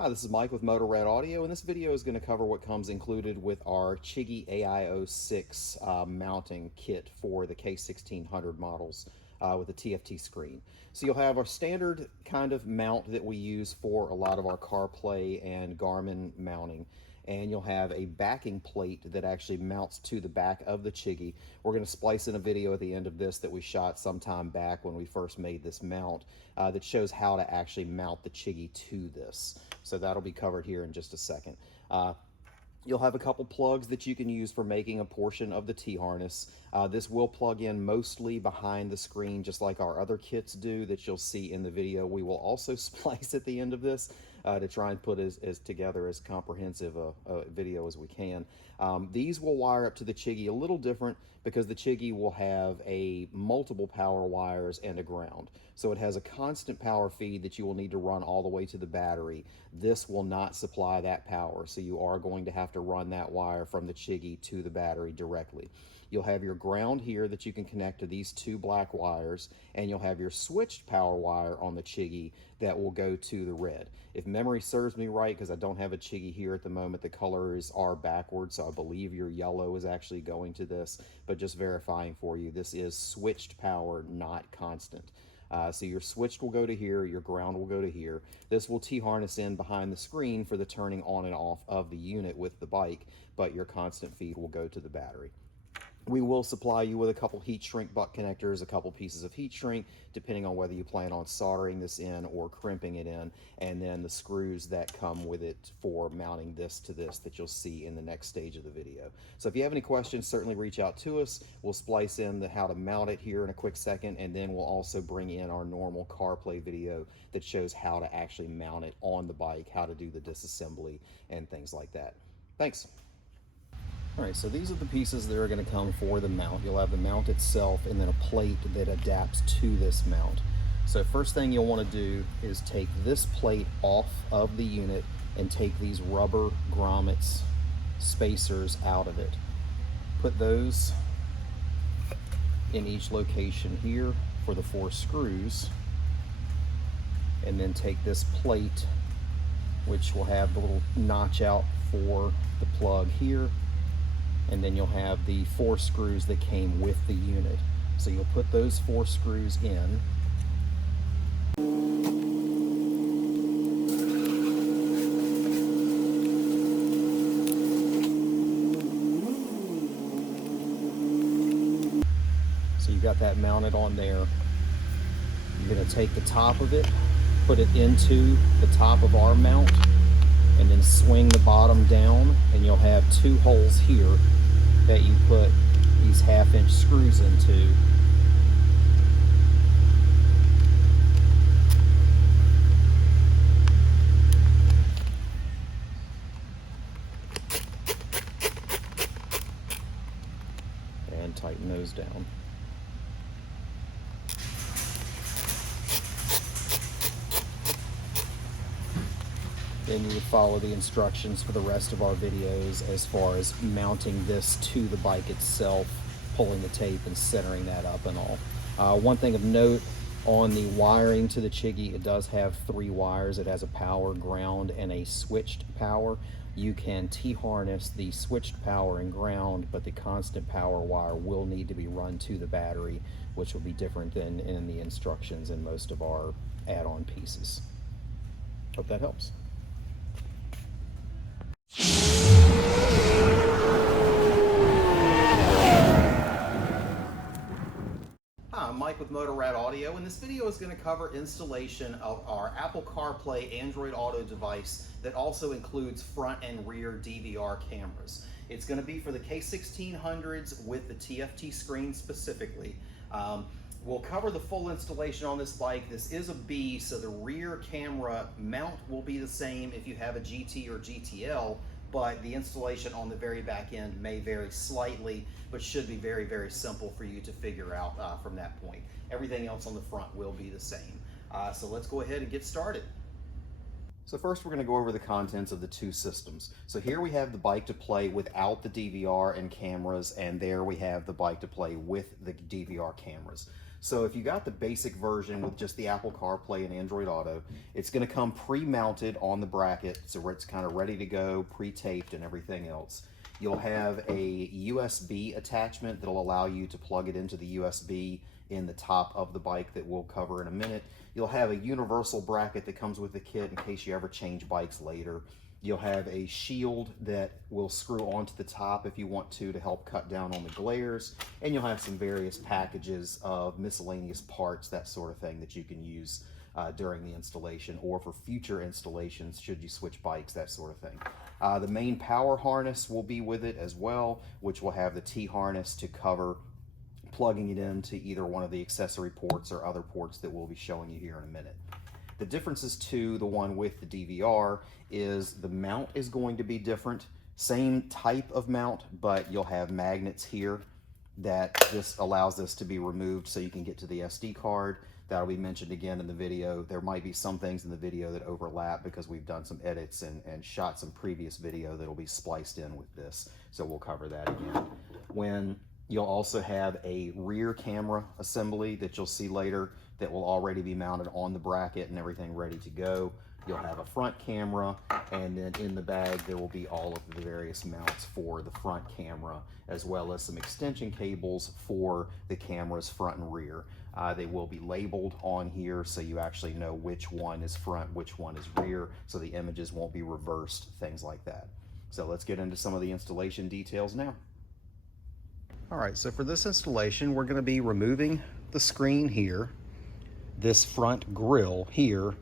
Hi, this is Mike with Motorrad Audio, and this video is going to cover what comes included with our Chigee AIO 6 mounting kit for the K1600 models with a TFT screen. So you'll have our standard kind of mount that we use for a lot of our CarPlay and Garmin mounting, and you'll have a backing plate that actually mounts to the back of the Chigee. We're going to splice in a video at the end of this that we shot sometime back when we first made this mount that shows how to actually mount the Chigee to this. So that'll be covered here in just a second. You'll have a couple plugs that you can use for making a portion of the T-harness. This will plug in mostly behind the screen, just like our other kits do that you'll see in the video. We will also splice at the end of this to try and put as together as comprehensive a video as we can. These will wire up to the Chigee a little different because the Chigee will have a multiple power wires and a ground. So it has a constant power feed that you will need to run all the way to the battery. This will not supply that power, so you are going to have to run that wire from the Chigee to the battery directly. You'll have your ground here that you can connect to these two black wires, and you'll have your switched power wire on the Chigee that will go to the red. If memory serves me right, because I don't have a Chigee here at the moment, the colors are backwards, so I believe your yellow is actually going to this, but just verifying for you, this is switched power, not constant. So your switched will go to here, your ground will go to here. This will T-harness in behind the screen for the turning on and off of the unit with the bike, but your constant feed will go to the battery. We will supply you with a couple heat shrink butt connectors, a couple pieces of heat shrink, depending on whether you plan on soldering this in or crimping it in, and then the screws that come with it for mounting this to this that you'll see in the next stage of the video. So if you have any questions, certainly reach out to us. We'll splice in how to mount it here in a quick second, and then we'll also bring in our normal CarPlay video that shows how to actually mount it on the bike, how to do the disassembly, and things like that. Thanks. All right, so these are the pieces that are going to come for the mount. You'll have the mount itself and then a plate that adapts to this mount. So first thing you'll want to do is take this plate off of the unit and take these rubber grommets spacers out of it. Put those in each location here for the 4 screws, and then take this plate, which will have the little notch out for the plug here, and then you'll have the 4 screws that came with the unit. So you'll put those 4 screws in. So you got that mounted on there. You're going to take the top of it, put it into the top of our mount, and then swing the bottom down, and you'll have 2 holes here that you put these 1/2-inch screws into. And tighten those down. Then you would follow the instructions for the rest of our videos as far as mounting this to the bike itself, pulling the tape and centering that up and all. One thing of note on the wiring to the Chigee, it does have 3 wires. It has a power, ground, and a switched power. You can T-harness the switched power and ground, but the constant power wire will need to be run to the battery, which will be different than in the instructions in most of our add-on pieces. Hope that helps. Hi, I'm Mike with Motorrad Audio, and this video is going to cover installation of our Apple CarPlay Android Auto device that also includes front and rear DVR cameras. It's going to be for the K1600s with the TFT screen specifically. We'll cover the full installation on this bike. This is a B, so the rear camera mount will be the same if you have a GT or GTL, but the installation on the very back end may vary slightly, but should be very, very simple for you to figure out from that point. Everything else on the front will be the same. So let's go ahead and get started. So first we're going to go over the contents of the 2 systems. So here we have the bike to play without the DVR and cameras, and there we have the bike to play with the DVR cameras. So if you got the basic version with just the Apple CarPlay and Android Auto, it's going to come pre-mounted on the bracket, so it's kind of ready to go, pre-taped and everything else. You'll have a USB attachment that'll allow you to plug it into the USB in the top of the bike that we'll cover in a minute. You'll have a universal bracket that comes with the kit in case you ever change bikes later. You'll have a shield that will screw onto the top if you want to help cut down on the glares. And you'll have some various packages of miscellaneous parts, that sort of thing, that you can use during the installation or for future installations should you switch bikes, that sort of thing. The main power harness will be with it as well, which will have the T-harness to cover plugging it into either one of the accessory ports or other ports that we'll be showing you here in a minute. The differences to the one with the DVR is the mount is going to be different. Same type of mount, but you'll have magnets here that just allows this to be removed so you can get to the SD card. That'll be mentioned again in the video. There might be some things in the video that overlap because we've done some edits and shot some previous video that'll be spliced in with this. So we'll cover that again. You'll also have a rear camera assembly that you'll see later that will already be mounted on the bracket and everything ready to go. You'll have a front camera, and then in the bag there will be all of the various mounts for the front camera, as well as some extension cables for the camera's front and rear. They will be labeled on here so you actually know which one is front, which one is rear, so the images won't be reversed, things like that. So let's get into some of the installation details now. All right, so for this installation, we're going to be removing the screen here, this front grille here,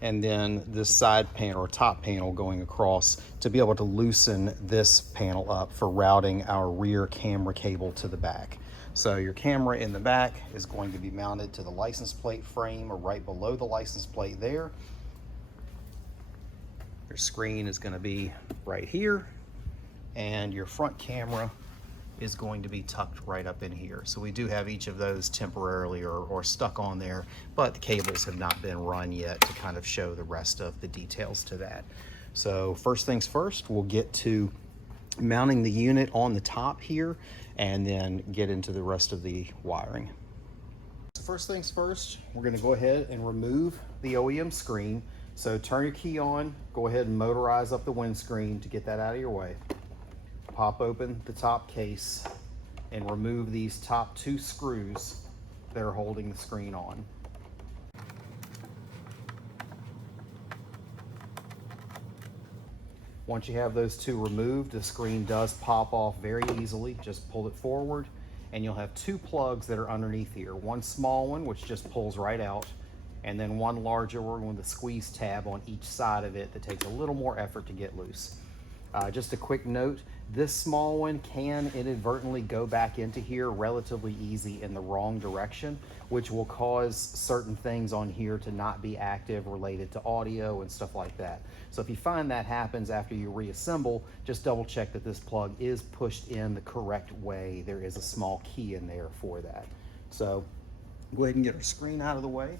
and then this side panel or top panel going across to be able to loosen this panel up for routing our rear camera cable to the back. So your camera in the back is going to be mounted to the license plate frame or right below the license plate there. Your screen is going to be right here, and your front camera is going to be tucked right up in here. So we do have each of those temporarily or stuck on there, but the cables have not been run yet to kind of show the rest of the details to that. So first things first, we'll get to mounting the unit on the top here and then get into the rest of the wiring. So first things first, we're going to go ahead and remove the OEM screen. So turn your key on, go ahead and motorize up the windscreen to get that out of your way. Pop open the top case and remove these top two screws that are holding the screen on. Once you have those two removed, the screen does pop off very easily. Just pull it forward and you'll have two plugs that are underneath here. One small one, which just pulls right out, and then one larger one with a squeeze tab on each side of it that takes a little more effort to get loose. Just a quick note, this small one can inadvertently go back into here relatively easy in the wrong direction, which will cause certain things on here to not be active related to audio and stuff like that. So if you find that happens after you reassemble, just double check that this plug is pushed in the correct way. There is a small key in there for that. So go ahead and get our screen out of the way.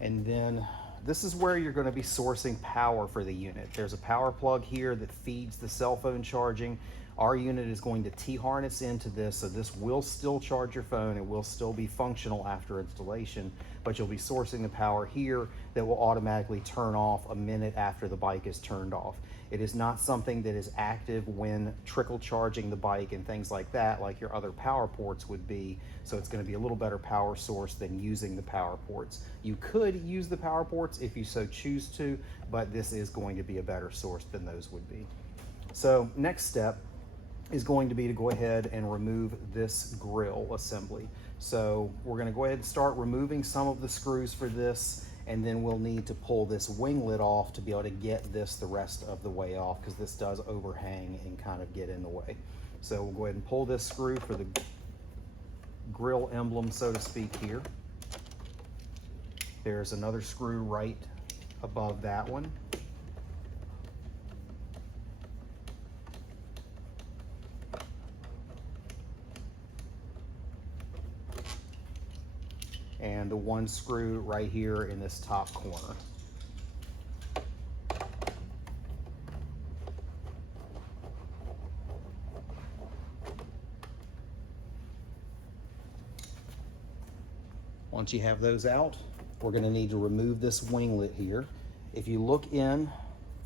And then this is where you're going to be sourcing power for the unit. There's a power plug here that feeds the cell phone charging. Our unit is going to T-harness into this, so this will still charge your phone. It will still be functional after installation, but you'll be sourcing the power here that will automatically turn off a minute after the bike is turned off. It is not something that is active when trickle charging the bike and things like that, like your other power ports would be. So it's going to be a little better power source than using the power ports. You could use the power ports if you so choose to, but this is going to be a better source than those would be. So next step is going to be to go ahead and remove this grill assembly. So we're going to go ahead and start removing some of the screws for this, and then we'll need to pull this winglet off to be able to get this the rest of the way off, because this does overhang and kind of get in the way. So we'll go ahead and pull this screw for the grill emblem, so to speak, here. There's another screw right above that one. And the one screw right here in this top corner. Once you have those out, we're going to need to remove this winglet here. If you look in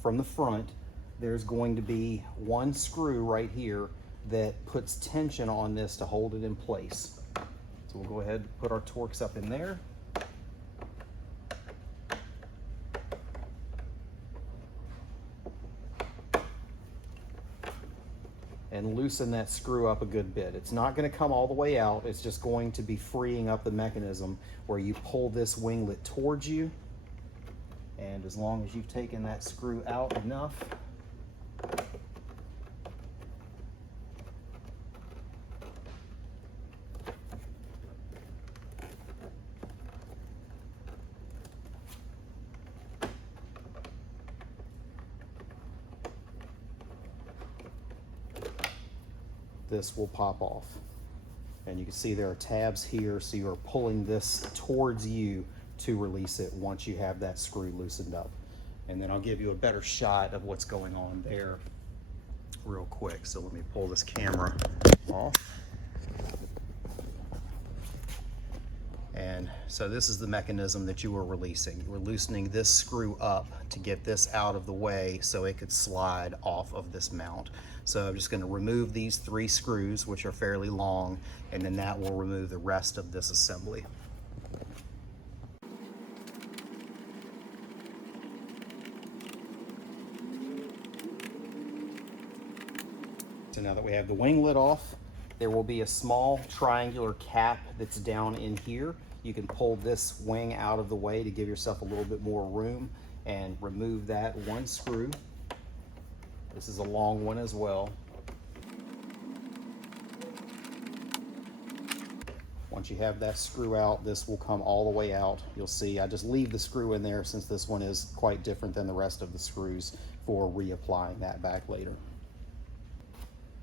from the front, there's going to be one screw right here that puts tension on this to hold it in place. So we'll go ahead and put our Torx up in there. And loosen that screw up a good bit. It's not going to come all the way out. It's just going to be freeing up the mechanism where you pull this winglet towards you. And as long as you've taken that screw out enough, this will pop off. And you can see there are tabs here, so you're pulling this towards you to release it once you have that screw loosened up. And then I'll give you a better shot of what's going on there real quick. So let me pull this camera off. And so this is the mechanism that you were releasing. You were loosening this screw up to get this out of the way so it could slide off of this mount. So I'm just going to remove these 3 screws, which are fairly long, and then that will remove the rest of this assembly. So now that we have the winglet off, there will be a small triangular cap that's down in here. You can pull this wing out of the way to give yourself a little bit more room and remove that one screw. This is a long one as well. Once you have that screw out, this will come all the way out. You'll see I just leave the screw in there since this one is quite different than the rest of the screws for reapplying that back later.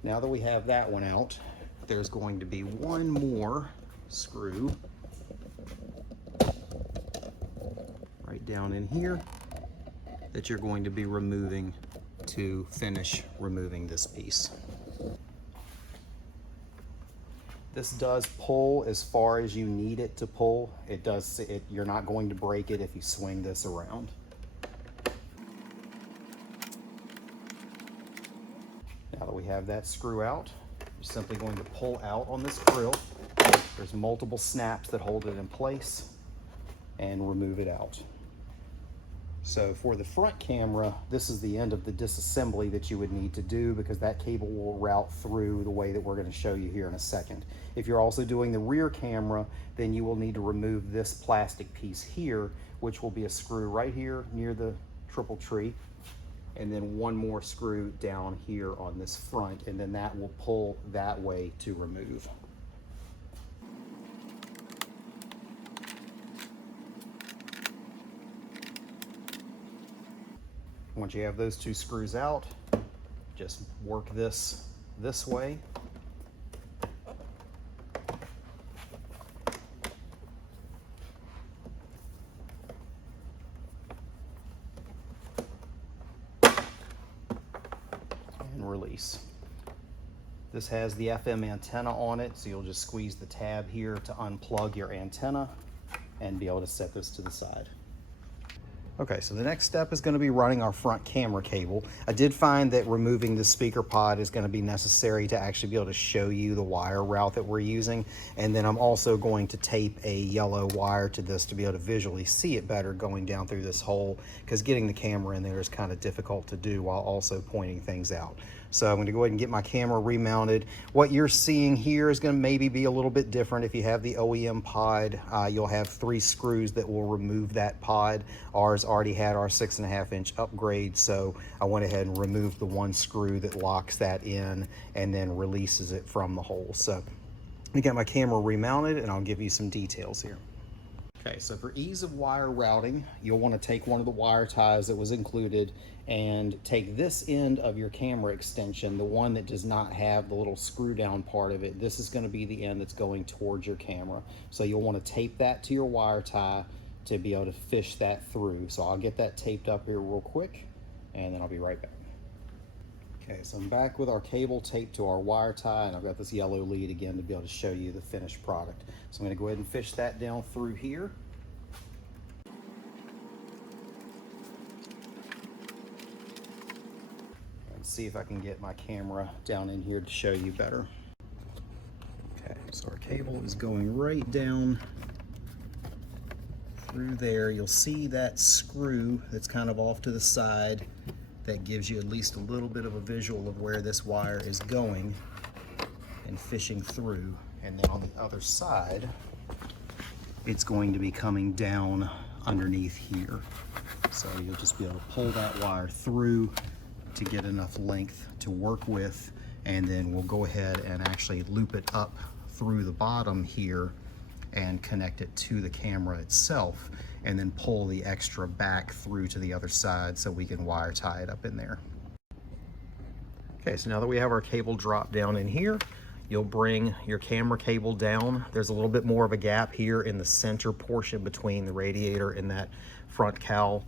Now that we have that one out, there's going to be one more screw right down in here that you're going to be removing to finish removing this piece. This does pull as far as you need it to pull. You're not going to break it if you swing this around. Now that we have that screw out, you're simply going to pull out on this grill. There's multiple snaps that hold it in place and remove it out. So for the front camera, this is the end of the disassembly that you would need to do because that cable will route through the way that we're going to show you here in a second. If you're also doing the rear camera, then you will need to remove this plastic piece here, which will be a screw right here near the triple tree, and then one more screw down here on this front, and then that will pull that way to remove. Once you have those 2 screws out, just work this way. And release. This has the FM antenna on it, so you'll just squeeze the tab here to unplug your antenna and be able to set this to the side. Okay, so the next step is going to be running our front camera cable. I did find that removing the speaker pod is going to be necessary to actually be able to show you the wire route that we're using. And then I'm also going to tape a yellow wire to this to be able to visually see it better going down through this hole, because getting the camera in there is kind of difficult to do while also pointing things out. So I'm going to go ahead and get my camera remounted. What you're seeing here is going to maybe be a little bit different. If you have the OEM pod, you'll have 3 screws that will remove that pod. Ours already had our 6.5-inch upgrade, so I went ahead and removed the one screw that locks that in and then releases it from the hole. So let me get my camera remounted and I'll give you some details here. Okay, so for ease of wire routing, you'll want to take one of the wire ties that was included and take this end of your camera extension, the one that does not have the little screw down part of it. This is going to be the end that's going towards your camera. So you'll want to tape that to your wire tie to be able to fish that through. So I'll get that taped up here real quick and then I'll be right back. Okay, so I'm back with our cable taped to our wire tie, and I've got this yellow lead again to be able to show you the finished product. So I'm going to go ahead and fish that down through here. And see if I can get my camera down in here to show you better. Okay, so our cable is going right down through there. You'll see that screw that's kind of off to the side. That gives you at least a little bit of a visual of where this wire is going and fishing through. And then on the other side, it's going to be coming down underneath here. So you'll just be able to pull that wire through to get enough length to work with, and then we'll go ahead and actually loop it up through the bottom here and connect it to the camera itself, and then pull the extra back through to the other side so we can wire tie it up in there. Okay, so now that we have our cable dropped down in here, you'll bring your camera cable down. There's a little bit more of a gap here in the center portion between the radiator and that front cowl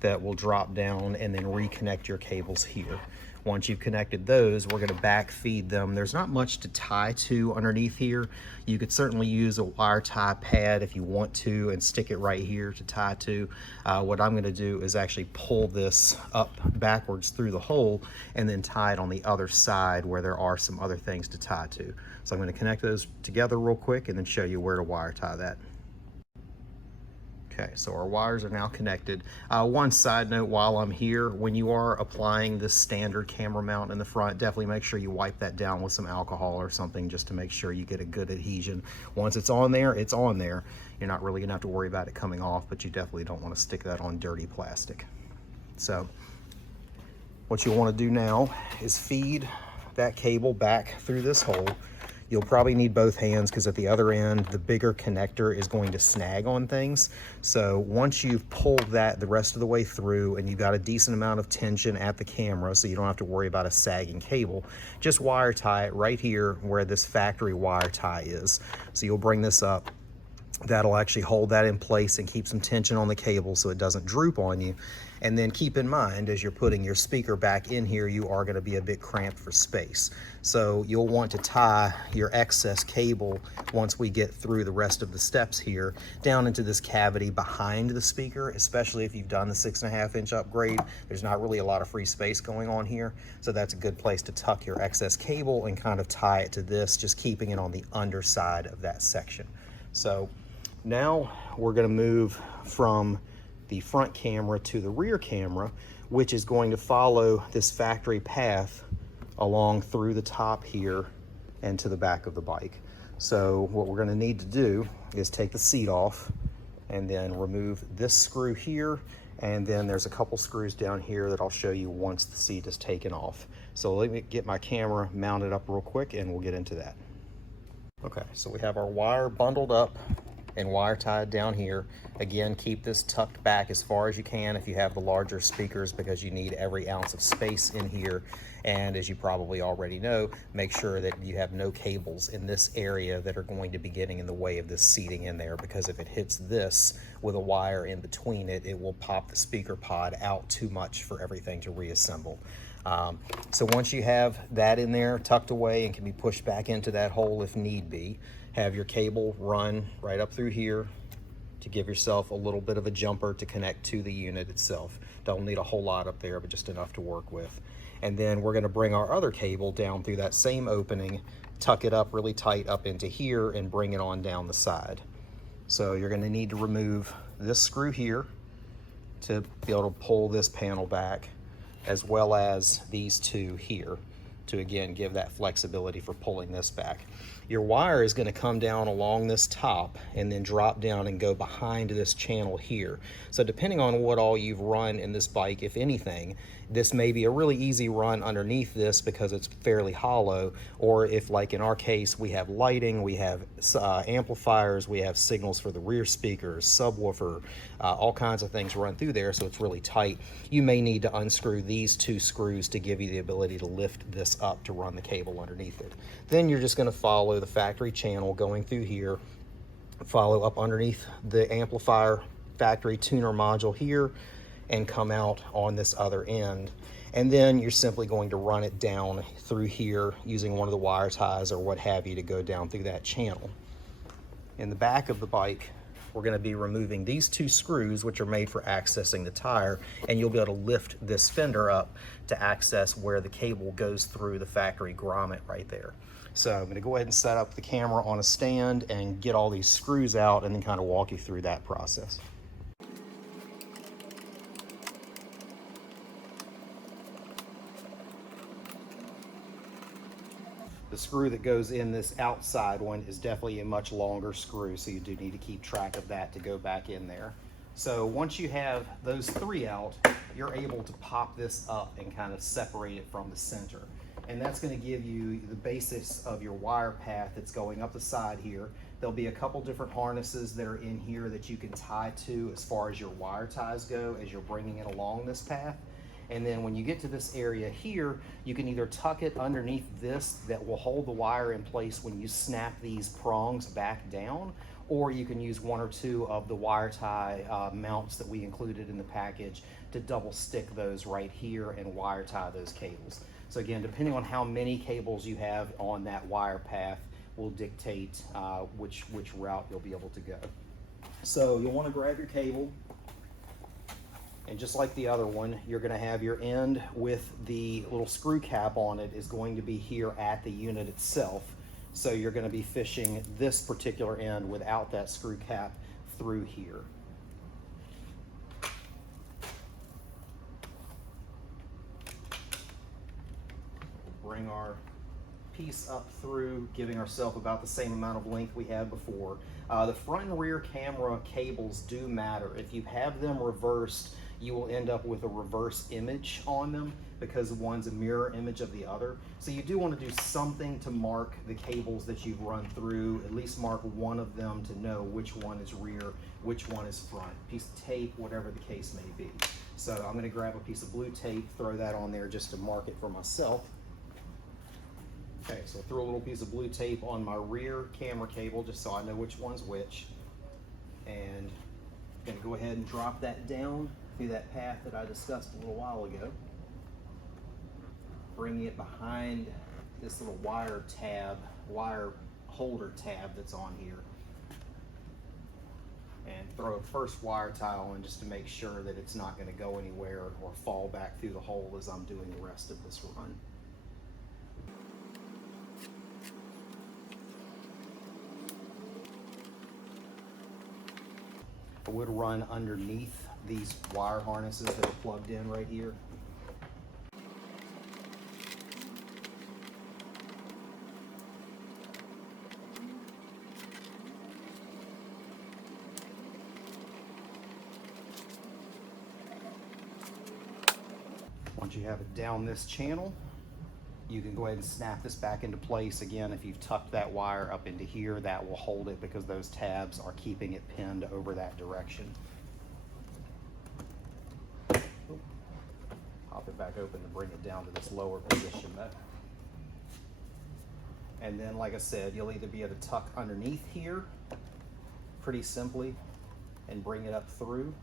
that will drop down, and then reconnect your cables here. Once you've connected those, we're going to back feed them. There's not much to tie to underneath here. You could certainly use a wire tie pad if you want to and stick it right here to tie to. What I'm going to do is actually pull this up backwards through the hole and then tie it on the other side where there are some other things to tie to. So I'm going to connect those together real quick and then show you where to wire tie that. Okay, so our wires are now connected. One side note while I'm here, when you are applying this standard camera mount in the front, definitely make sure you wipe that down with some alcohol or something just to make sure you get a good adhesion. Once it's on there, it's on there. You're not really gonna have to worry about it coming off, but you definitely don't wanna stick that on dirty plastic. So what you'll wanna do now is feed that cable back through this hole. You'll probably need both hands because at the other end, the bigger connector is going to snag on things. So once you've pulled that the rest of the way through and you've got a decent amount of tension at the camera so you don't have to worry about a sagging cable, just wire tie it right here where this factory wire tie is. So you'll bring this up. That'll actually hold that in place and keep some tension on the cable so it doesn't droop on you. And then keep in mind, as you're putting your speaker back in here, you are going to be a bit cramped for space. So you'll want to tie your excess cable, once we get through the rest of the steps here, down into this cavity behind the speaker, especially if you've done the 6.5-inch upgrade. There's not really a lot of free space going on here. So that's a good place to tuck your excess cable and kind of tie it to this, just keeping it on the underside of that section. So now we're going to move from the front camera to the rear camera, which is going to follow this factory path along through the top here and to the back of the bike. So what we're going to need to do is take the seat off and then remove this screw here, and then there's a couple screws down here that I'll show you once the seat is taken off. So let me get my camera mounted up real quick and we'll get into that. Okay, so we have our wire bundled up and wire tied down here. Again, keep this tucked back as far as you can if you have the larger speakers, because you need every ounce of space in here. And as you probably already know, make sure that you have no cables in this area that are going to be getting in the way of this seating in there, because if it hits this with a wire in between it, it will pop the speaker pod out too much for everything to reassemble. So once you have that in there tucked away and can be pushed back into that hole if need be, have your cable run right up through here to give yourself a little bit of a jumper to connect to the unit itself. Don't need a whole lot up there, but just enough to work with. And then we're going to bring our other cable down through that same opening, tuck it up really tight up into here, and bring it on down the side. So you're going to need to remove this screw here to be able to pull this panel back, as well as these two here to again give that flexibility for pulling this back. Your wire is going to come down along this top and then drop down and go behind this channel here. So depending on what all you've run in this bike, if anything, this may be a really easy run underneath this because it's fairly hollow, or if, like in our case, we have lighting, we have amplifiers, we have signals for the rear speakers, subwoofer, all kinds of things run through there, so it's really tight. You may need to unscrew these two screws to give you the ability to lift this up to run the cable underneath it. Then you're just going to follow the factory channel going through here, follow up underneath the amplifier factory tuner module here, and come out on this other end. And then you're simply going to run it down through here using one of the wire ties or what have you to go down through that channel. In the back of the bike, we're going to be removing these two screws, which are made for accessing the tire, and you'll be able to lift this fender up to access where the cable goes through the factory grommet right there. So I'm going to go ahead and set up the camera on a stand and get all these screws out and then kind of walk you through that process. The screw that goes in this outside one is definitely a much longer screw, so you do need to keep track of that to go back in there. So once you have those three out, you're able to pop this up and kind of separate it from the center. And that's going to give you the basics of your wire path that's going up the side here. There'll be a couple different harnesses that are in here that you can tie to as far as your wire ties go as you're bringing it along this path. And then when you get to this area here, you can either tuck it underneath this that will hold the wire in place when you snap these prongs back down, or you can use one or two of the wire tie mounts that we included in the package to double stick those right here and wire tie those cables. So again, depending on how many cables you have on that wire path will dictate which route you'll be able to go. So you'll want to grab your cable. And just like the other one, you're going to have your end with the little screw cap on it is going to be here at the unit itself. So you're going to be fishing this particular end without that screw cap through here. Bring our piece up through, giving ourselves about the same amount of length we had before. The front and rear camera cables do matter. If you have them reversed, you will end up with a reverse image on them because one's a mirror image of the other. So you do want to do something to mark the cables that you've run through, at least mark one of them to know which one is rear, which one is front. Piece of tape, whatever the case may be. So I'm going to grab a piece of blue tape, throw that on there just to mark it for myself. Okay, so throw a little piece of blue tape on my rear camera cable just so I know which one's which. And I'm going to go ahead and drop that down through that path that I discussed a little while ago. Bringing it behind this little wire holder tab that's on here. And throw a first wire tie on just to make sure that it's not going to go anywhere or fall back through the hole as I'm doing the rest of this run. I would run underneath these wire harnesses that are plugged in right here. Once you have it down this channel, you can go ahead and snap this back into place. Again, if you've tucked that wire up into here, that will hold it because those tabs are keeping it pinned over that direction. Pop it back open to bring it down to this lower position though. And then, like I said, you'll either be able to tuck underneath here pretty simply and bring it up through,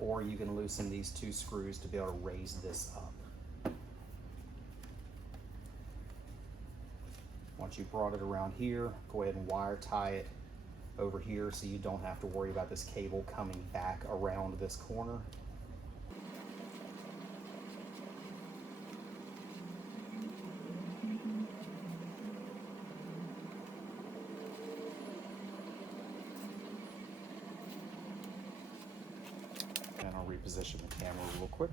or you can loosen these two screws to be able to raise this up. Once you've brought it around here, go ahead and wire tie it over here so you don't have to worry about this cable coming back around this corner. And I'll reposition the camera real quick.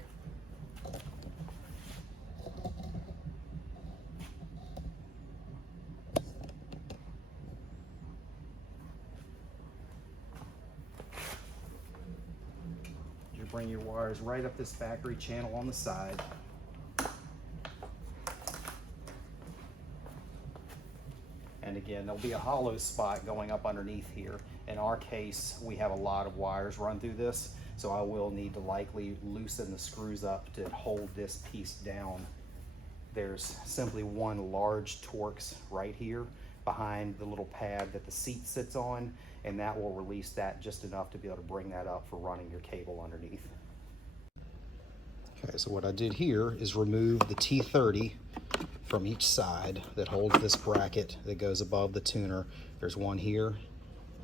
Bring your wires right up this factory channel on the side. And again, there'll be a hollow spot going up underneath here. In our case, we have a lot of wires run through this, so I will need to likely loosen the screws up to hold this piece down. There's simply one large Torx right here behind the little pad that the seat sits on, and that will release that just enough to be able to bring that up for running your cable underneath. Okay, so what I did here is remove the T30 from each side that holds this bracket that goes above the tuner. There's one here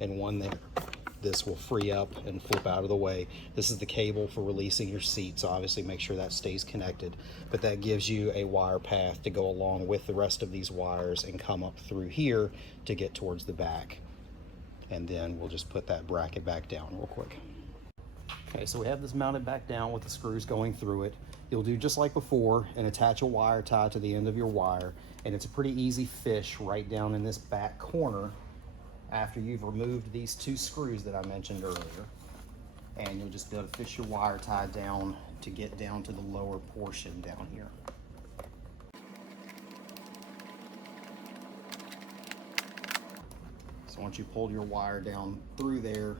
and one there. This will free up and flip out of the way. This is the cable for releasing your seat, so obviously make sure that stays connected. But that gives you a wire path to go along with the rest of these wires and come up through here to get towards the back. And then we'll just put that bracket back down real quick. Okay, so we have this mounted back down with the screws going through it. You'll do just like before and attach a wire tie to the end of your wire. And it's a pretty easy fish right down in this back corner after you've removed these two screws that I mentioned earlier. And you'll just be able to fish your wire tie down to get down to the lower portion down here. So once you pull your wire down through there,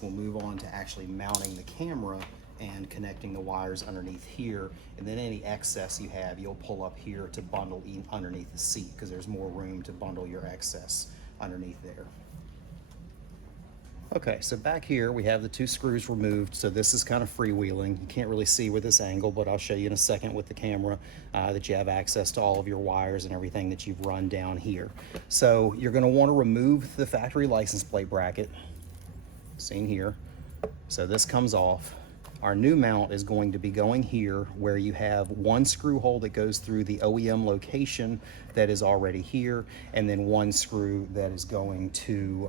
we'll move on to actually mounting the camera and connecting the wires underneath here. And then any excess you have, you'll pull up here to bundle underneath the seat, because there's more room to bundle your excess underneath there. Okay, so back here we have the two screws removed, so this is kind of freewheeling. You can't really see with this angle, but I'll show you in a second with the camera that you have access to all of your wires and everything that you've run down here. So you're going to want to remove the factory license plate bracket, seen here. So this comes off. Our new mount is going to be going here where you have one screw hole that goes through the OEM location that is already here, and then one screw that is going to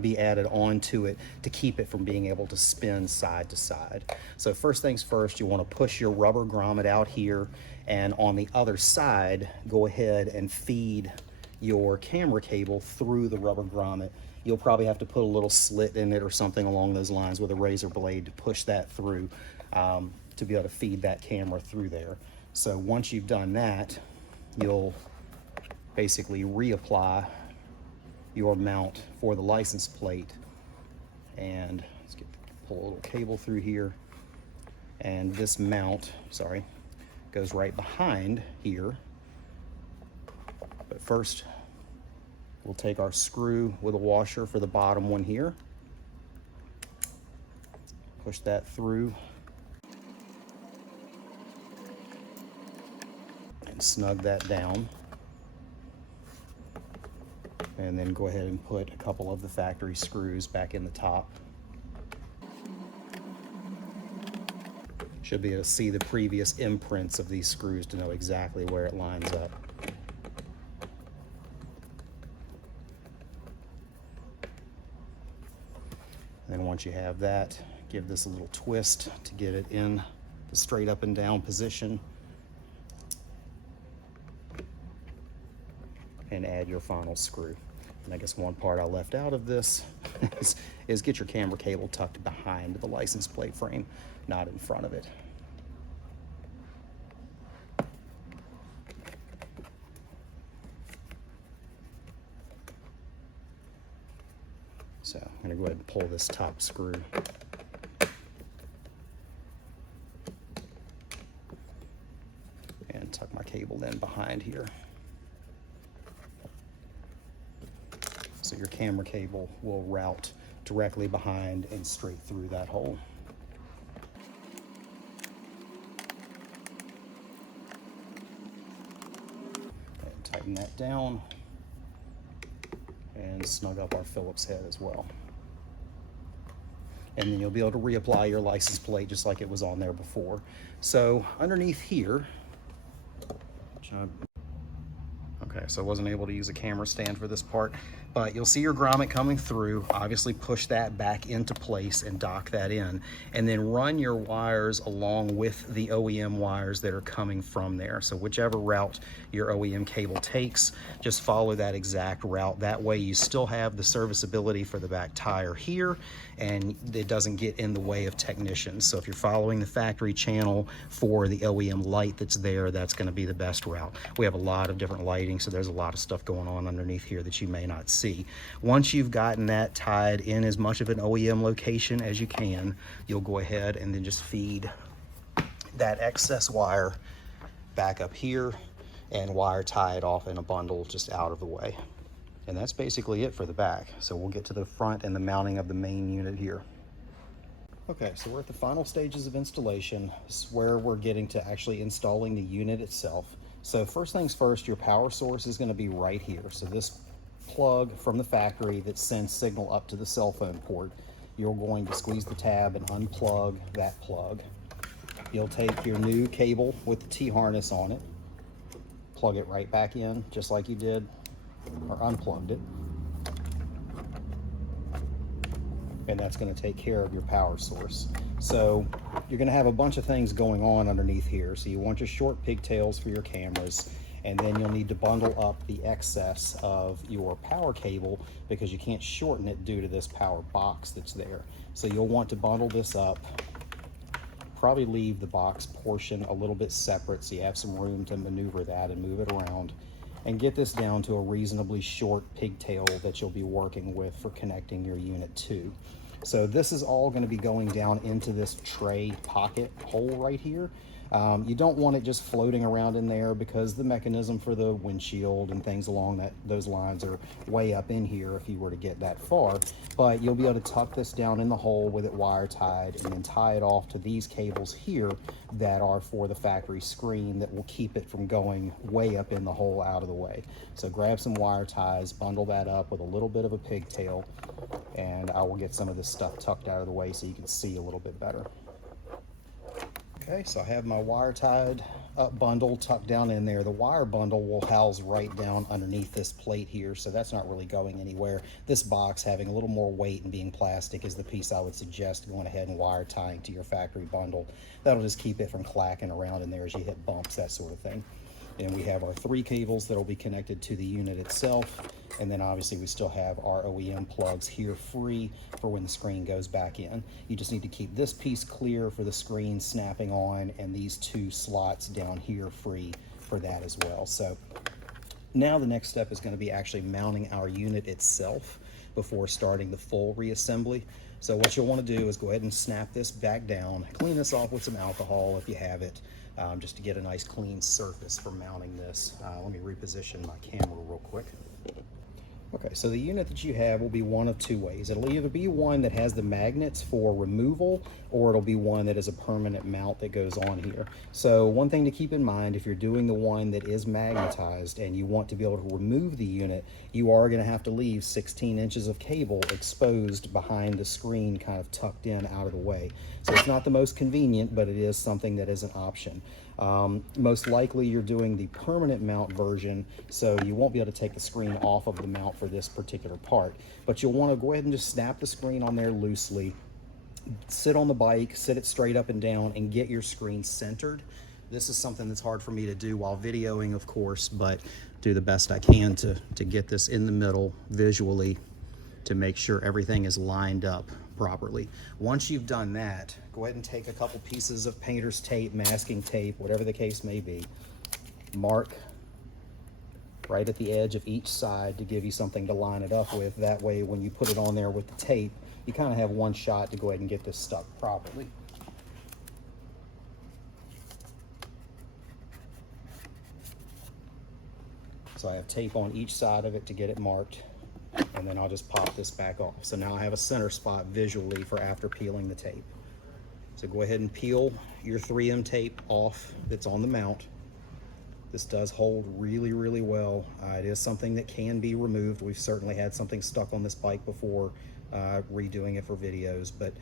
be added onto it to keep it from being able to spin side to side. So first things first, you want to push your rubber grommet out here, and on the other side, go ahead and feed your camera cable through the rubber grommet. You'll probably have to put a little slit in it or something along those lines with a razor blade to push that through to be able to feed that camera through there. So once you've done that, you'll basically reapply your mount for the license plate. And let's pull a little cable through here. And this mount, goes right behind here. But first, we'll take our screw with a washer for the bottom one here. Push that through. And snug that down. And then go ahead and put a couple of the factory screws back in the top. Should be able to see the previous imprints of these screws to know exactly where it lines up. Then once you have that, give this a little twist to get it in the straight up and down position. And add your final screw. And I guess one part I left out of this is get your camera cable tucked behind the license plate frame, not in front of it. So I'm going to go ahead and pull this top screw. And tuck my cable in behind here. So your camera cable will route directly behind and straight through that hole. And tighten that down. And snug up our Phillips head as well. And then you'll be able to reapply your license plate just like it was on there before. So underneath here, okay, so I wasn't able to use a camera stand for this part, but you'll see your grommet coming through. Obviously push that back into place and dock that in, and then run your wires along with the OEM wires that are coming from there. So whichever route your OEM cable takes, just follow that exact route. That way you still have the serviceability for the back tire here, and it doesn't get in the way of technicians. So if you're following the factory channel for the OEM light that's there, that's going to be the best route. We have a lot of different lighting, so there's a lot of stuff going on underneath here that you may not see. Once you've gotten that tied in as much of an OEM location as you can, you'll go ahead and then just feed that excess wire back up here and wire tie it off in a bundle just out of the way. And that's basically it for the back. So we'll get to the front and the mounting of the main unit here. Okay, so we're at the final stages of installation. This is where we're getting to actually installing the unit itself. So first things first, your power source is going to be right here. So this plug from the factory that sends signal up to the cell phone port, you're going to squeeze the tab and unplug that plug. You'll take your new cable with the T-harness on it, plug it right back in just like you did or unplugged it, and that's going to take care of your power source. So you're going to have a bunch of things going on underneath here. So you want your short pigtails for your cameras, and then you'll need to bundle up the excess of your power cable because you can't shorten it due to this power box that's there. So you'll want to bundle this up, probably leave the box portion a little bit separate so you have some room to maneuver that and move it around, and get this down to a reasonably short pigtail that you'll be working with for connecting your unit to. So this is all going to be going down into this tray pocket hole right here. You don't want it just floating around in there because the mechanism for the windshield and things along those lines are way up in here if you were to get that far. But you'll be able to tuck this down in the hole with it wire tied and then tie it off to these cables here that are for the factory screen that will keep it from going way up in the hole out of the way. So grab some wire ties, bundle that up with a little bit of a pigtail, and I will get some of this stuff tucked out of the way so you can see a little bit better. Okay, so I have my wire tied up bundle tucked down in there. The wire bundle will house right down underneath this plate here, so that's not really going anywhere. This box having a little more weight and being plastic is the piece I would suggest going ahead and wire tying to your factory bundle. That'll just keep it from clacking around in there as you hit bumps, that sort of thing. And we have our 3 cables that'll be connected to the unit itself. And then obviously we still have our OEM plugs here free for when the screen goes back in. You just need to keep this piece clear for the screen snapping on, and these 2 slots down here free for that as well. So now the next step is going to be actually mounting our unit itself before starting the full reassembly. So what you'll want to do is go ahead and snap this back down, clean this off with some alcohol if you have it, just to get a nice clean surface for mounting this. Let me reposition my camera real quick. Okay, so the unit that you have will be one of 2 ways. It'll either be one that has the magnets for removal, or it'll be one that is a permanent mount that goes on here. So one thing to keep in mind, if you're doing the one that is magnetized and you want to be able to remove the unit, you are going to have to leave 16 inches of cable exposed behind the screen, kind of tucked in out of the way. So it's not the most convenient, but it is something that is an option. Most likely you're doing the permanent mount version, so you won't be able to take the screen off of the mount for this particular part. But you'll want to go ahead and just snap the screen on there loosely, sit on the bike, sit it straight up and down, and get your screen centered. This is something that's hard for me to do while videoing, of course, but do the best I can to get this in the middle visually to make sure everything is lined up properly. Once you've done that, go ahead and take a couple pieces of painter's tape, masking tape, whatever the case may be. Mark right at the edge of each side to give you something to line it up with. That way, when you put it on there with the tape, you kind of have one shot to go ahead and get this stuck properly. So I have tape on each side of it to get it marked, and then I'll just pop this back off. So now I have a center spot visually for after peeling the tape. So go ahead and peel your 3M tape off that's on the mount. This does hold really, really well. It is something that can be removed. We've certainly had something stuck on this bike before, redoing it for videos, but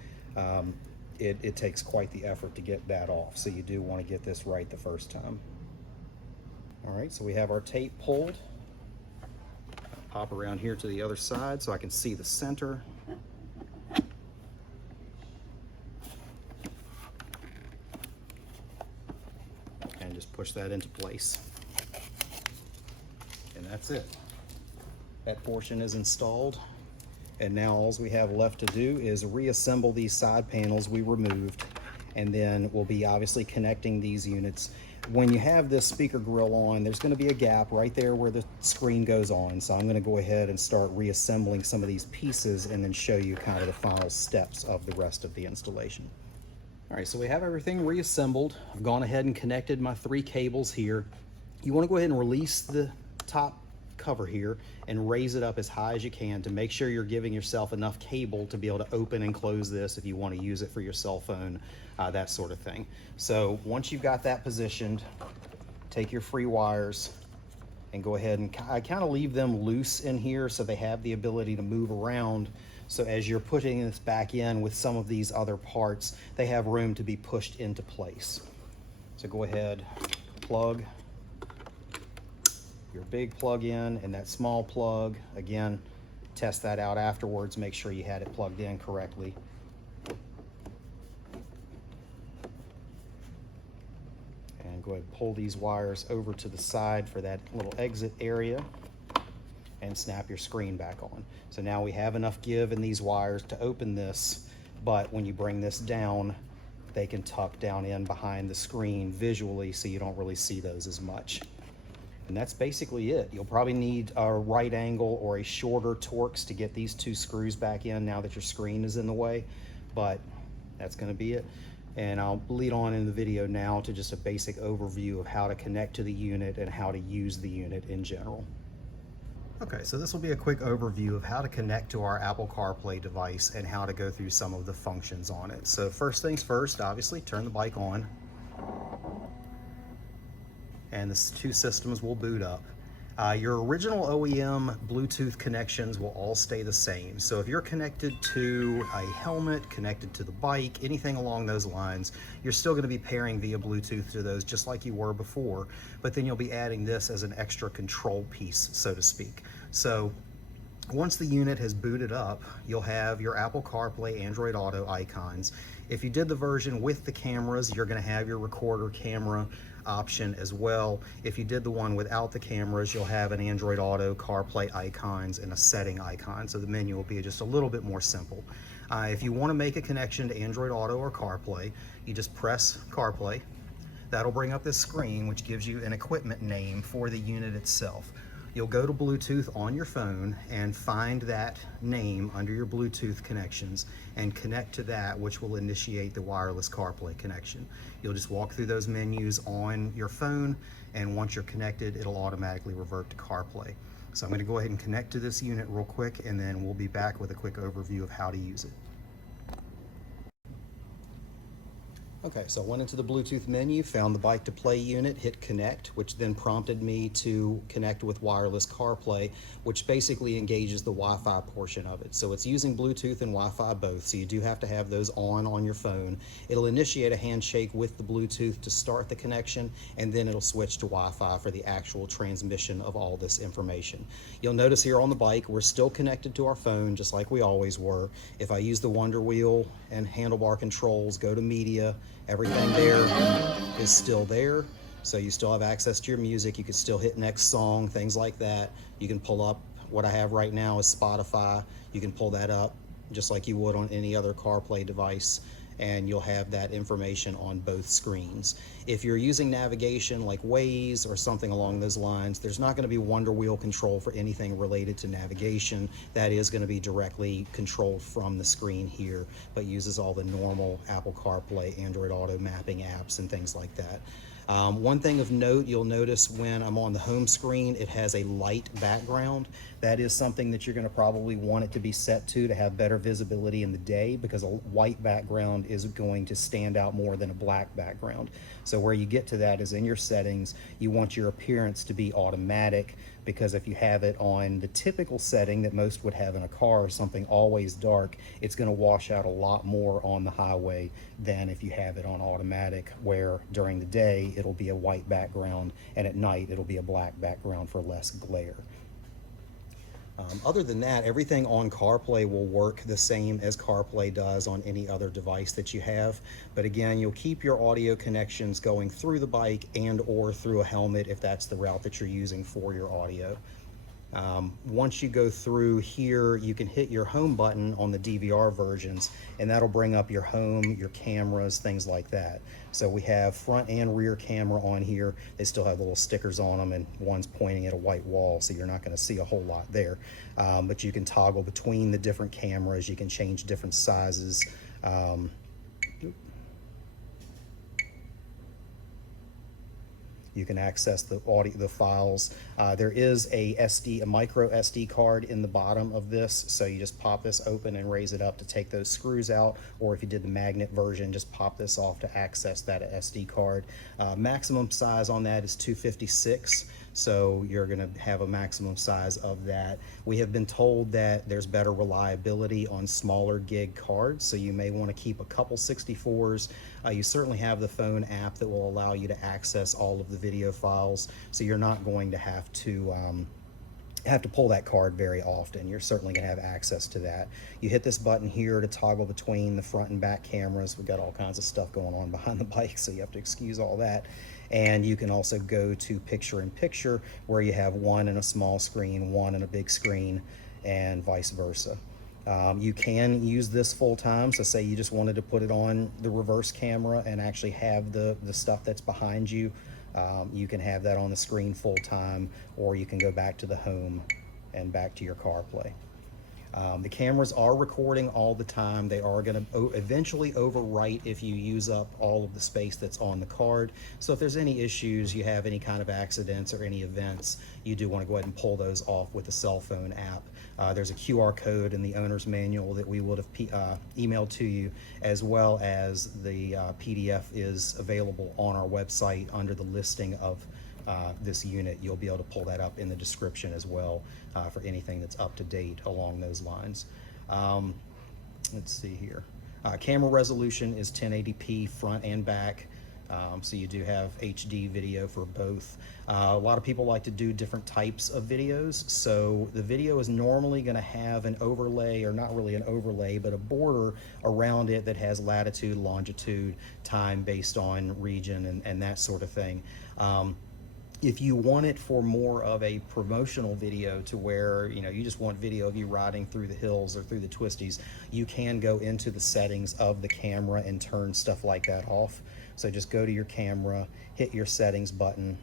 it takes quite the effort to get that off. So you do want to get this right the first time. All right, so we have our tape pulled. Pop around here to the other side so I can see the center. And just push that into place. And that's it. That portion is installed. And now all we have left to do is reassemble these side panels we removed. And then we'll be obviously connecting these units. When you have this speaker grill on, there's going to be a gap right there where the screen goes on. So I'm going to go ahead and start reassembling some of these pieces and then show you kind of the final steps of the rest of the installation. All right, so we have everything reassembled. I've gone ahead and connected my 3 cables here. You want to go ahead and release the top cover here and raise it up as high as you can to make sure you're giving yourself enough cable to be able to open and close this if you want to use it for your cell phone, that sort of thing. So once you've got that positioned, take your free wires and go ahead and I kind of leave them loose in here so they have the ability to move around. So as you're putting this back in with some of these other parts, they have room to be pushed into place. So go ahead, plug your big plug in and that small plug. Again, test that out afterwards, make sure you had it plugged in correctly. And go ahead and pull these wires over to the side for that little exit area and snap your screen back on. So now we have enough give in these wires to open this, but when you bring this down, they can tuck down in behind the screen visually so you don't really see those as much. And that's basically it. You'll probably need a right angle or a shorter Torx to get these two screws back in now that your screen is in the way, but that's gonna be it. And I'll lead on in the video now to just a basic overview of how to connect to the unit and how to use the unit in general. Okay, so this will be a quick overview of how to connect to our Apple CarPlay device and how to go through some of the functions on it. So first things first, obviously turn the bike on and the two systems will boot up. Your original OEM Bluetooth connections will all stay the same. So if you're connected to a helmet, connected to the bike, anything along those lines, you're still going to be pairing via Bluetooth to those just like you were before, but then you'll be adding this as an extra control piece, so to speak. So once the unit has booted up, you'll have your Apple CarPlay, Android Auto icons. If you did the version with the cameras, you're going to have your recorder camera option as well. If you did the one without the cameras, you'll have an Android Auto, CarPlay icons, and a setting icon. So the menu will be just a little bit more simple. If you want to make a connection to Android Auto or CarPlay, you just press CarPlay. That'll bring up this screen, which gives you an equipment name for the unit itself. You'll go to Bluetooth on your phone and find that name under your Bluetooth connections and connect to that, which will initiate the wireless CarPlay connection. You'll just walk through those menus on your phone, and once you're connected, it'll automatically revert to CarPlay. So I'm going to go ahead and connect to this unit real quick, and then we'll be back with a quick overview of how to use it. Okay, so I went into the Bluetooth menu, found the bike to play unit, hit connect, which then prompted me to connect with wireless CarPlay, which basically engages the Wi-Fi portion of it. So it's using Bluetooth and Wi-Fi both, so you do have to have those on your phone. It'll initiate a handshake with the Bluetooth to start the connection, and then it'll switch to Wi-Fi for the actual transmission of all this information. You'll notice here on the bike, we're still connected to our phone, just like we always were. If I use the Wonder Wheel and handlebar controls, go to media, everything there is still there. So you still have access to your music. You can still hit next song, things like that. You can pull up, what I have right now is Spotify. You can pull that up just like you would on any other CarPlay device, and you'll have that information on both screens. If you're using navigation like Waze or something along those lines, there's not going to be Wonder Wheel control for anything related to navigation. That is going to be directly controlled from the screen here, but uses all the normal Apple CarPlay, Android Auto mapping apps and things like that. One thing of note, you'll notice when I'm on the home screen, it has a light background. That is something that you're going to probably want it to be set to have better visibility in the day, because a white background is going to stand out more than a black background. So where you get to that is in your settings. You want your appearance to be automatic, because if you have it on the typical setting that most would have in a car, or something always dark, it's going to wash out a lot more on the highway than if you have it on automatic, where during the day it'll be a white background and at night it'll be a black background for less glare. Other than that, everything on CarPlay will work the same as CarPlay does on any other device that you have. But again, you'll keep your audio connections going through the bike and or through a helmet if that's the route that you're using for your audio. Once you go through here, you can hit your home button on the DVR versions, and that'll bring up your home, your cameras, things like that. So we have front and rear camera on here. They still have little stickers on them, and one's pointing at a white wall, so you're not going to see a whole lot there. But you can toggle between the different cameras. You can change different sizes. You can access the audio, the files. There is a micro SD card in the bottom of this, so you just pop this open and raise it up to take those screws out, or if you did the magnet version, just pop this off to access that SD card. Maximum size on that is 256, so you're going to have a maximum size of that. We have been told that there's better reliability on smaller gig cards, so you may want to keep a couple 64s. You certainly have the phone app that will allow you to access all of the video files, so you're not going to have to pull that card very often. You're certainly going to have access to that. You hit this button here to toggle between the front and back cameras. We've got all kinds of stuff going on behind the bike, so you have to excuse all that. And you can also go to picture in picture, where you have one in a small screen, one in a big screen, and vice versa. You can use this full time, so say you just wanted to put it on the reverse camera and actually have the stuff that's behind you. You can have that on the screen full time, or you can go back to the home and back to your CarPlay. The cameras are recording all the time. They are going to eventually overwrite if you use up all of the space that's on the card. So if there's any issues, you have any kind of accidents or any events, you do want to go ahead and pull those off with the cell phone app. There's a QR code in the owner's manual that we would have emailed to you, as well as the PDF is available on our website under the listing of this unit. You'll be able to pull that up in the description as well for anything that's up to date along those lines. Let's see here. Camera resolution is 1080p front and back. So you do have HD video for both. A lot of people like to do different types of videos. So the video is normally going to have an overlay, or not really an overlay, but a border around it that has latitude, longitude, time based on region, and that sort of thing. If you want it for more of a promotional video, to where you just want video of you riding through the hills or through the twisties, you can go into the settings of the camera and turn stuff like that off. So just go to your camera, hit your settings button,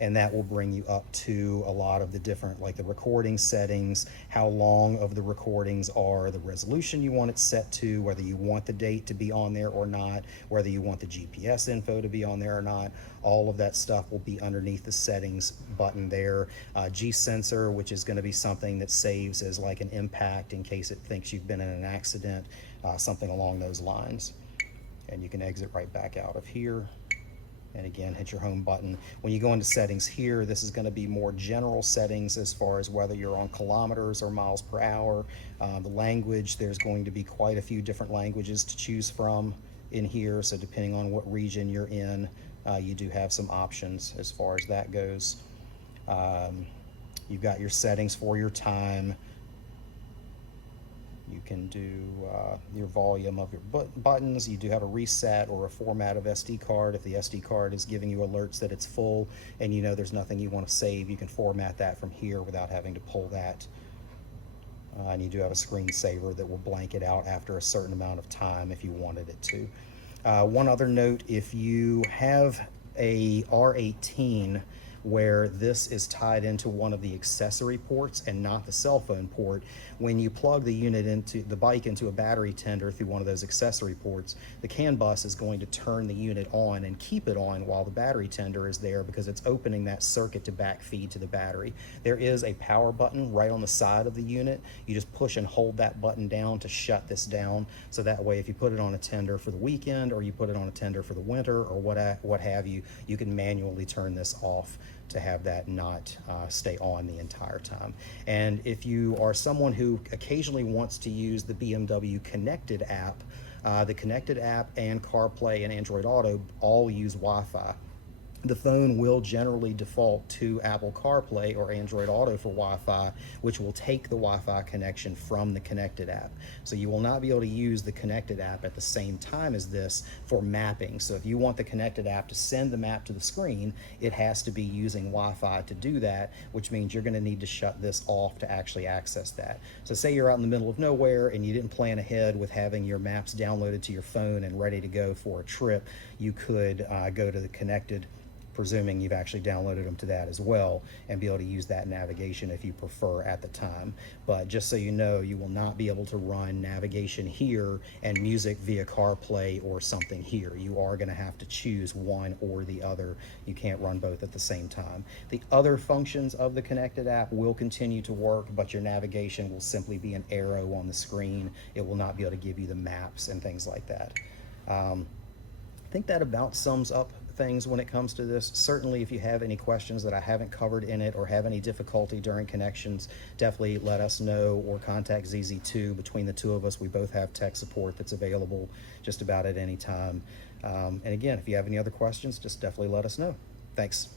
and that will bring you up to a lot of the different, like the recording settings, how long of the recordings are, the resolution you want it set to, whether you want the date to be on there or not, whether you want the GPS info to be on there or not. All of that stuff will be underneath the settings button there. G-sensor, which is going to be something that saves as like an impact in case it thinks you've been in an accident, something along those lines. And you can exit right back out of here. And again, hit your home button. When you go into settings here, this is going to be more general settings as far as whether you're on kilometers or miles per hour. The language, there's going to be quite a few different languages to choose from in here. So depending on what region you're in, you do have some options as far as that goes. You've got your settings for your time. You can do your volume of your buttons. You do have a reset or a format of SD card. If the SD card is giving you alerts that it's full and there's nothing you want to save, you can format that from here without having to pull that. And you do have a screensaver that will blank it out after a certain amount of time if you wanted it to. One other note, if you have a R18 where this is tied into one of the accessory ports and not the cell phone port, when you plug the unit into the bike into a battery tender through one of those accessory ports, the CAN bus is going to turn the unit on and keep it on while the battery tender is there, because it's opening that circuit to backfeed to the battery. There is a power button right on the side of the unit. You just push and hold that button down to shut this down, so that way if you put it on a tender for the weekend or you put it on a tender for the winter or what have you, you can manually turn this off to have that not stay on the entire time. And if you are someone who occasionally wants to use the BMW Connected app, the Connected app and CarPlay and Android Auto all use Wi-Fi. The phone will generally default to Apple CarPlay or Android Auto for Wi-Fi, which will take the Wi-Fi connection from the Connected app. So you will not be able to use the Connected app at the same time as this for mapping. So if you want the Connected app to send the map to the screen, it has to be using Wi-Fi to do that, which means you're going to need to shut this off to actually access that. So say you're out in the middle of nowhere and you didn't plan ahead with having your maps downloaded to your phone and ready to go for a trip, you could go to the Connected presuming you've actually downloaded them to that as well, and be able to use that navigation if you prefer at the time. But just so you know, you will not be able to run navigation here and music via CarPlay or something here. You are going to have to choose one or the other. You can't run both at the same time. The other functions of the connected app will continue to work, but your navigation will simply be an arrow on the screen. It will not be able to give you the maps and things like that. I think that about sums up things when it comes to this. Certainly, if you have any questions that I haven't covered in it or have any difficulty during connections, definitely let us know or contact ZZ2. Between the two of us, we both have tech support that's available just about at any time. And again, if you have any other questions, just definitely let us know. Thanks.